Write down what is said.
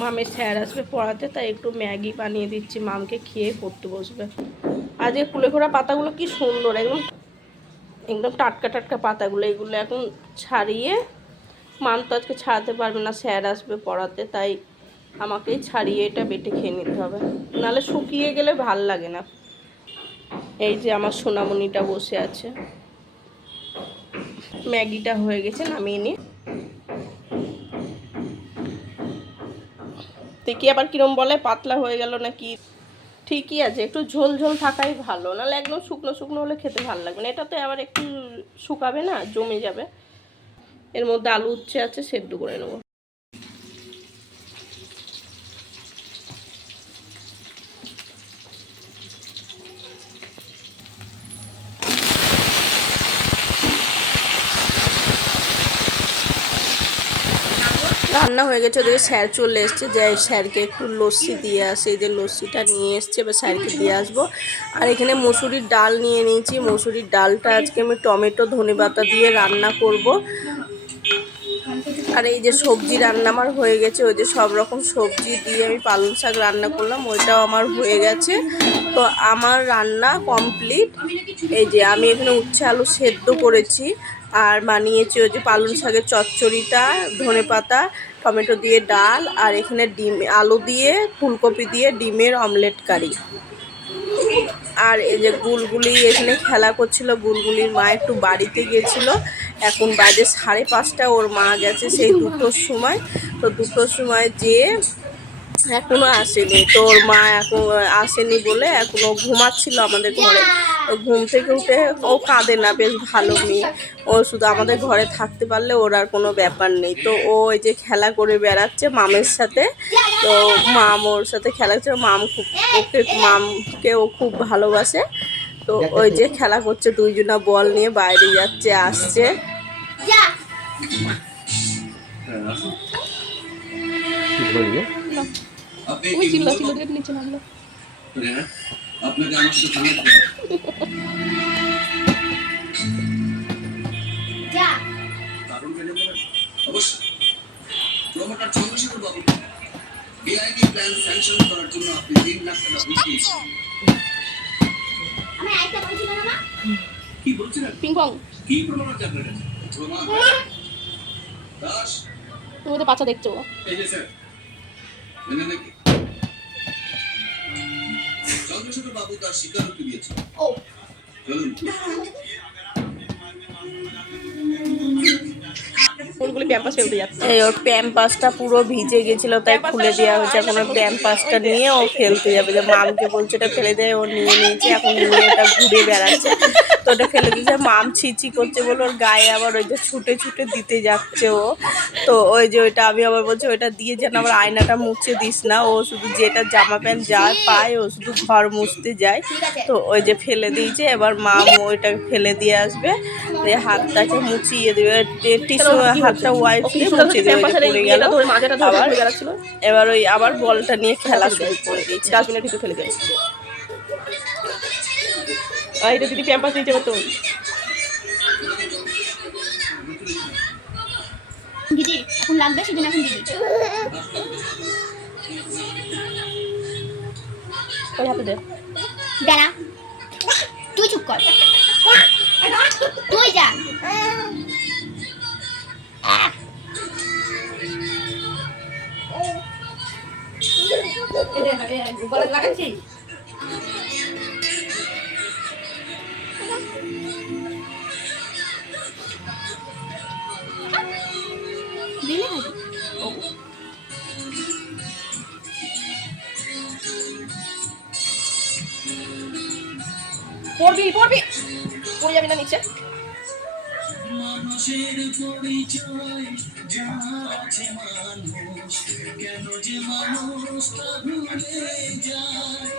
মামের স্যার আসবে পড়াতে, তাই একটু ম্যাগি বানিয়ে দিচ্ছি, মামকে খেয়ে পড়তে বসবে। আজকে কুলেখোড়া পাতাগুলো কি সুন্দর, একদম একদম টাটকা টাটকা পাতাগুলো। এগুলো এখন ছাড়িয়ে, মাম তো আজকে ছাড়াতে পারবে না, স্যার আসবে পড়াতে, তাই আমাকেই ছাড়িয়ে এটা বেটে খেয়ে নিতে হবে, নাহলে শুকিয়ে গেলে ভাল লাগে না। এই যে আমার সোনামণিটা বসে আছে, ম্যাগিটা হয়ে গেছে, নামিয়ে নিই। দেখি আবার কিরম বলে, পাতলা হয়ে গেল নাকি। ঠিকই আছে, একটু ঝোল ঝোল থাকাই ভালো, নাহলে একদম শুকনো শুকনো হলে খেতে ভালো লাগবে না। এটাতে আবার একটু শুকাবে না, জমে যাবে। এর মধ্যে আলু উচ্ছে আছে, সেদ্ধ করে নেবো। রান্না হয়ে গেছে, ওদিকে স্যার চলে এসছে, যাই স্যারকে একটু লস্যি দিয়ে আসে। এই যে লস্যিটা নিয়ে এসছে, এবার স্যারকে দিয়ে আসবো। আর এখানে মসুরির ডাল নিয়ে নিয়েছি, মসুরির ডালটা আজকে আমি টমেটো ধনেপাতা দিয়ে রান্না করব। আর এই যে সবজি রান্না আমার হয়ে গেছে, ওই যে সব রকম সবজি দিয়ে আমি পালং শাক রান্না করলাম, ওইটাও আমার হয়ে গেছে। তো আমার রান্না কমপ্লিট। এই যে আমি এখানে উচ্ছে আলু সেদ্ধ করেছি, আর বানিয়েছি ওই যে পালং শাকের চচ্চড়িটা, ধনেপাতা টমেটো দিয়ে ডাল, আর এখানে ডিম আলু দিয়ে ফুলকপি দিয়ে ডিমের অমলেট কারি। আর এই যে গুলগুলি এখানে খেলা করছিল, গুলগুলির মা একটু বাড়িতে গিয়েছিল, এখন বাজে 5:30, ওর মা গেছে সেই 2টোর সময়। তো 2টোর সময় যেয়ে এখনো আসেনি, তো ওর মা এখন আসেনি বলে এখনো ঘুমাচ্ছিল আমাদের ঘরে। তো ঘুম থেকে উঠে ও কাঁদে না, বেশ ভালো মেয়ে, ও শুধু আমাদের ঘরে থাকতে পারলে ওর আর কোনো ব্যাপার নেই। তো ও এই যে খেলা করে বেড়াচ্ছে মামের সাথে, তো মাম ওর সাথে খেলা করছে, মামকে ও খুব ভালোবাসে। তো ওই যে খেলা করছে, দুইজনা বল নিয়ে বাইরে যাচ্ছে আসছে। ওই চিল্লা চিল্লা দিয়ে নিচে নামলো। আপনাকে আমার সাথে থাকতে হবে। যা কারণ কেন বলেন? অবশ্যই প্রমোটার চন্দ্রশেখর বাবু বিআইডি প্ল্যান স্যাংশন করার জন্য আপনি 3 লাখ টাকা ঘুষ দিয়েছেন। আমি আইতে বলছিলাম না? কি বলছিলেন? পিংপং কি প্রমাণ আছে আপনার কাছে? প্রমাণ দাস তুমি তো বাচ্চা দেখছো। এই যে স্যার এনে নাকি চন্দ্রশেখর বাবু তার স্বীকারোক্তি দিয়েছে। ও চলুন ফুলগুলি প্যাম্পাস ফেলতে যাচ্ছে। এই ওর প্যাম্পাসটা পুরো ভিজে গেছিল, তাই খুলে দেওয়া হয়েছে। এখন ওর প্যাম্পাসটা নিয়ে ও ফেলতে যাবে, যে মামকে বলছে এটা ফেলে দেয়, ও নিয়ে নিয়েছে, এখন নিয়ে এটা ঘুরে বেড়াচ্ছে। তো ওটা ফেলে দিয়েছে, মাম ছিচি করছে বলে ওর গায়ে আবার ওই যে ছুটে ছুটে দিতে যাচ্ছে ও। তো ওই যে ওইটা আমি আবার বলছি ওইটা দিয়ে যেন আবার আয়নাটা মুছে দিস না, ও শুধু যেটা জামা প্যান্ট যা পায় ও শুধু ঘর মুছতে যায়। তো ওই যে ফেলে দিয়েছে, এবার মাম ওইটা ফেলে দিয়ে আসবে, হাতটাকে মুছিয়ে দেবে, টিস্যু হাতটা ওয়াইপ দিয়ে মুছিয়ে দেবে, পড়ে গেল আবার। এবার ওই আবার বলটা নিয়ে খেলা শুরু করে দিয়েছে, ডাস্টবিনের ভিতরে ফেলে দেয়। আর এটা দিদি প্যাম্পাস দিয়েছে তো দিদি এখন লাগবে, সেদিন এখন দিদি ওই হাতে দে। দাঁড়া তুই চুপ কর, তুই যা। লাগাচ্ছিস দিলে পড়বি পড়বি, পড়ে যাবি না নিচে। মানুষের পরিচয় জানে মানুষ, কেন যে মানুষ তা ভুলে যায়।